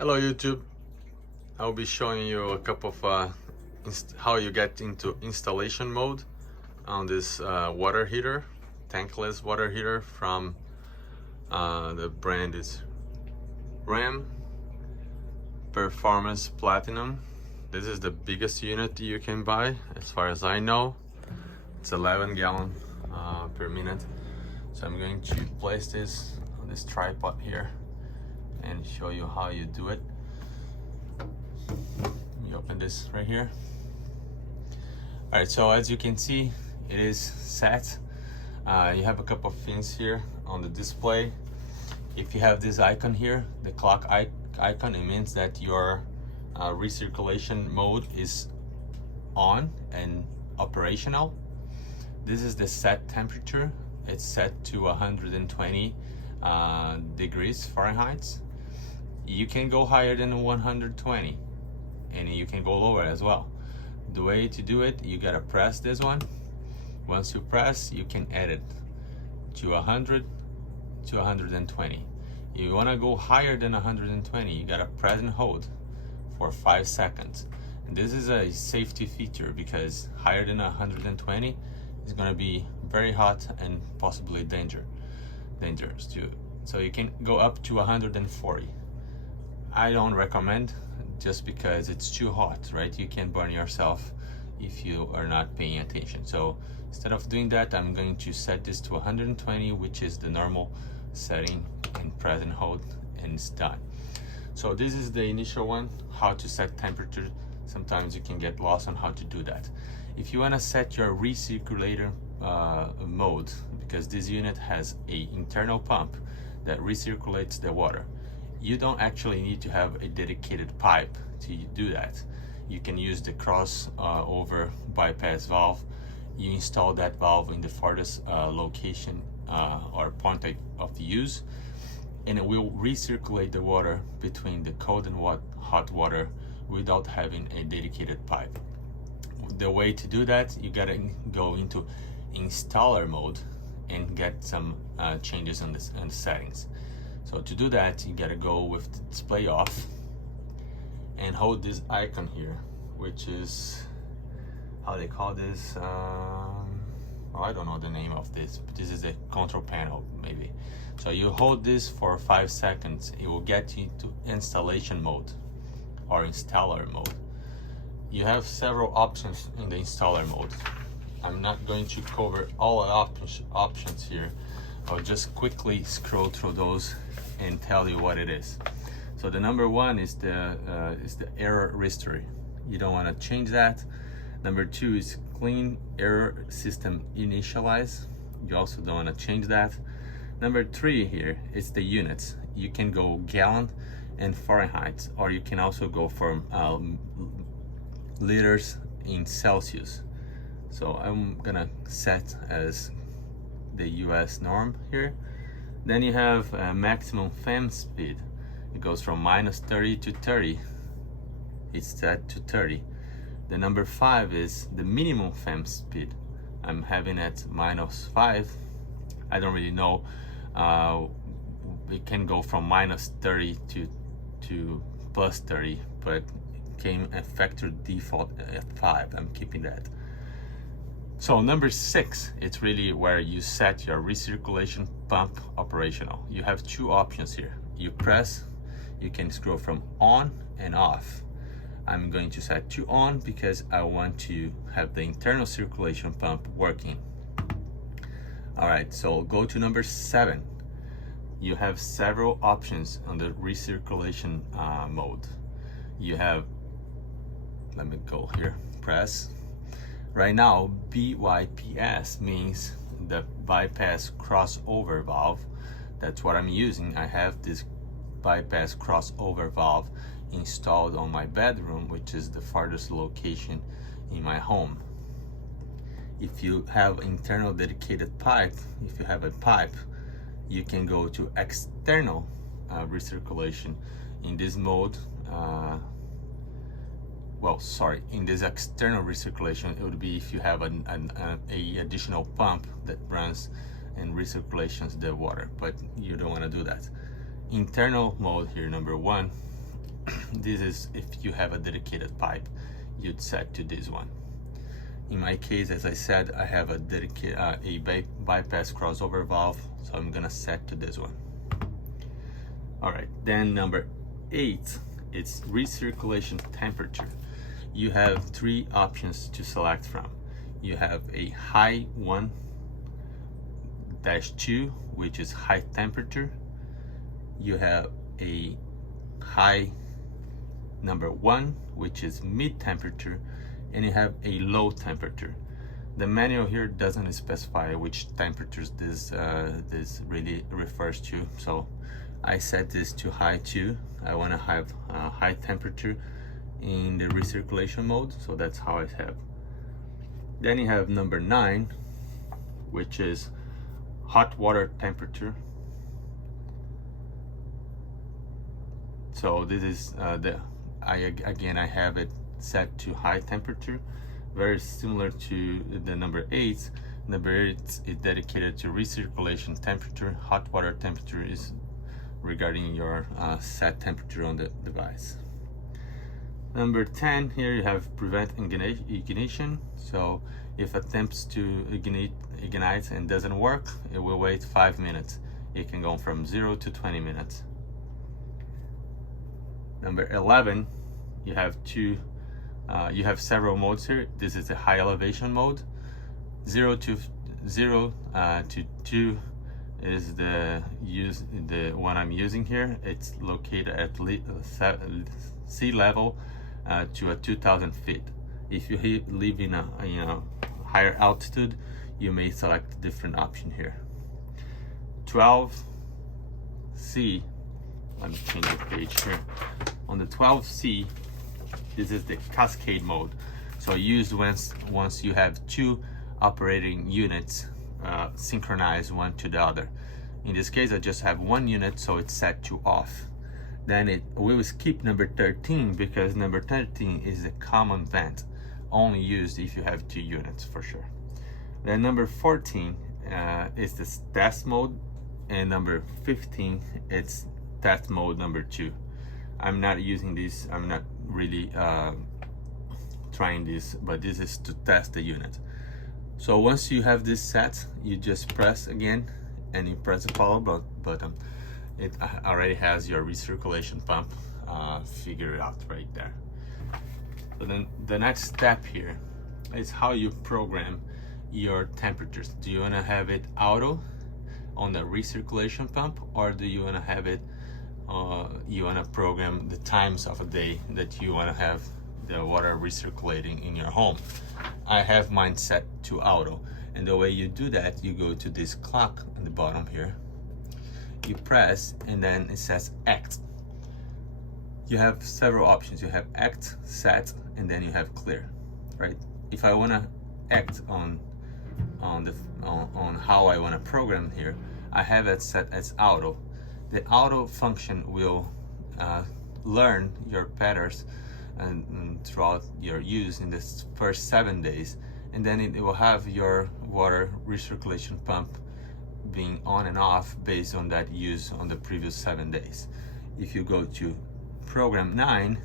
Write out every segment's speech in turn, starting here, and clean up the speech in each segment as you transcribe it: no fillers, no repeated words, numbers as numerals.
Hello YouTube, I'll be showing you a couple of how you get into installation mode on this water heater, tankless water heater from the brand is Rheem Performance Platinum. This is the biggest unit you can buy as far as I know. It's 11 gallon per minute. So I'm going to place this on this tripod here and show you how you do it. Let me open this right here. All right, so as you can see, it is set. You have a couple of things here on the display. If you have this icon here, the clock icon, it means that your recirculation mode is on and operational. This is the set temperature. It's set to 120 degrees Fahrenheit. You can go higher than 120 and you can go lower as well. The way to do it, you gotta press this one. Once you press, you can edit to 100 to 120. You wanna go higher than 120, you gotta press and hold for 5 seconds. And this is a safety feature because higher than 120 is gonna be very hot and possibly dangerous too. So you can go up to 140. I don't recommend, just because it's too hot, right? You can burn yourself if you are not paying attention. So instead of doing that, I'm going to set this to 120, which is the normal setting, and press and hold, and it's done. So this is the initial one, how to set temperature. Sometimes you can get lost on how to do that. If you want to set your recirculator mode, because this unit has a internal pump that recirculates the water, you don't actually need to have a dedicated pipe to do that. You can use the crossover bypass valve. You install that valve in the farthest location or point of use, and it will recirculate the water between the cold and hot water without having a dedicated pipe. The way to do that, you gotta go into installer mode and get some changes on the settings. So to do that, you gotta go with the display off and hold this icon here, which is, how they call this, I don't know the name of this, but this is a control panel maybe. So you hold this for 5 seconds, it will get you to installation mode or installer mode. You have several options in the installer mode. I'm not going to cover all the options here. I'll just quickly scroll through those and tell you what it is. So the number one is the error history. You don't want to change that. Number two is clean error system initialize. You also don't want to change that. Number three here is the units. You can go gallon and Fahrenheit, or you can also go from liters in Celsius. So I'm gonna set as the US norm here. Then you have maximum fan speed. It goes from -30 to 30. It's set to 30. The number 5 is the minimum fan speed. I'm having it -5. I don't really know. It can go from -30 to +30, but it came a factor default at 5. I'm keeping that. So number 6, it's really where you set your recirculation pump operational. You have two options here. You press, you can scroll from on and off. I'm going to set to on because I want to have the internal circulation pump working. All right, so go to number 7. You have several options on the recirculation mode. You have, let me go here, press. Right now, BYPS means the bypass crossover valve. That's what I'm using. I have this bypass crossover valve installed on my bedroom, which is the farthest location in my home. If you have internal dedicated pipe, if you have a pipe, you can go to external recirculation. In this mode, in this external recirculation, it would be if you have a additional pump that runs and recirculations the water, but you don't want to do that. Internal mode here, number 1, This is if you have a dedicated pipe, you'd set to this one. In my case, as I said, I have a dedicated bypass crossover valve, so I'm gonna set to this one. All right, then number 8, it's recirculation temperature. You have 3 options to select from. You have a high 1-2, which is high temperature. You have a high number 1, which is mid temperature, and you have a low temperature. The manual here doesn't specify which temperatures this really refers to, so I set this to high 2. I want to have high temperature in the recirculation mode, so that's how I have. Then you have number 9, which is hot water temperature. So this is I have it set to high temperature, very similar to the number 8. Number 8 is dedicated to recirculation temperature. Hot water temperature is regarding your set temperature on the device. Number 10, here you have prevent ignition. So if attempts to ignite and doesn't work, it will wait 5 minutes. It can go from 0 to 20 minutes. Number 11, you have several modes here. This is the high elevation mode. 0 to 2 is the one I'm using here. It's located at sea level to 2,000 feet. If you live in a higher altitude, you may select a different option here. 12C, let me change the page here. On the 12C, this is the cascade mode. So used once you have 2 operating units synchronized one to the other. In this case, I just have 1 unit, so it's set to off. Then we will skip number 13 because number 13 is a common vent, only used if you have 2 units for sure. Then number 14 is the test mode, and number 15 it's test mode number 2. I'm not using this. I'm not really trying this, but this is to test the unit. So once you have this set, you just press again and you press the power button. It already has your recirculation pump figured out right there. So then the next step here is how you program your temperatures. Do you want to have it auto on the recirculation pump, or do you want to have it you want to program the times of a day that you want to have the water recirculating in your home? I have mine set to auto, and the way you do that, you go to this clock on the bottom here, you press, and then it says act. You have several options. You have act, set, and then you have clear, right? If I want to act on how I want to program here, I have it set as auto. The auto function will learn your patterns and throughout your use in the first 7 days, and then it will have your water recirculation pump being on and off based on that use on the previous 7 days. If you go to program 9,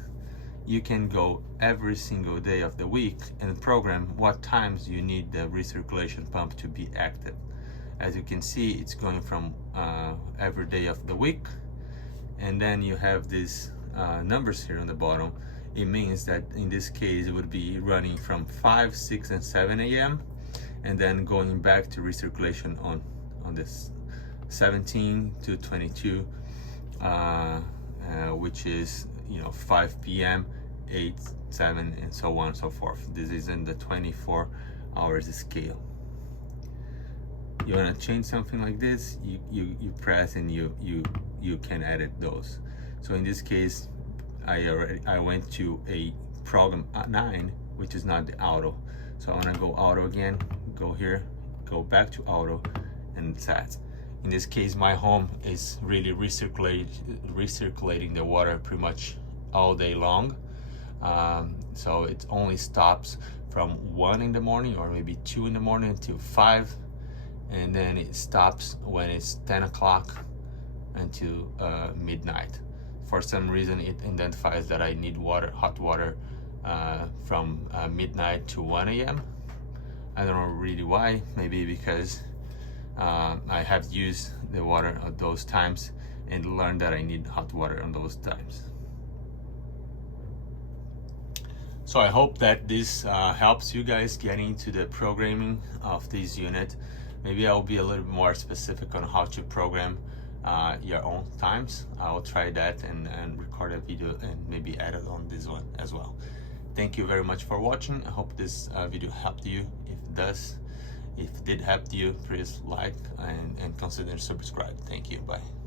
you can go every single day of the week and program what times you need the recirculation pump to be active. As you can see, it's going from every day of the week, and then you have these numbers here on the bottom. It means that in this case it would be running from 5, 6, and 7 a.m. and then going back to recirculation on this 17 to 22, which is 5 p.m., 8, 7, and so on and so forth. This is in the 24 hours scale. You want to change something like this, you press and you can edit those. So in this case, I went to a program 9, which is not the auto. So I want to go auto again, go here, go back to auto, and set. In this case, my home is really recirculating the water pretty much all day long. So it only stops from 1 in the morning or maybe 2 in the morning until 5, and then it stops when it's 10 o'clock until midnight. for some reason it identifies that I need hot water from midnight to 1 a.m. I don't know really why. Maybe because I have used the water at those times and learned that I need hot water on those times. So I hope that this helps you guys getting into the programming of this unit. Maybe I'll be a little bit more specific on how to program your own times. I'll try that and record a video and maybe add it on this one as well. Thank you very much for watching. I hope this video helped you. If it does, if it did help you, please like and consider subscribe. Thank you. Bye.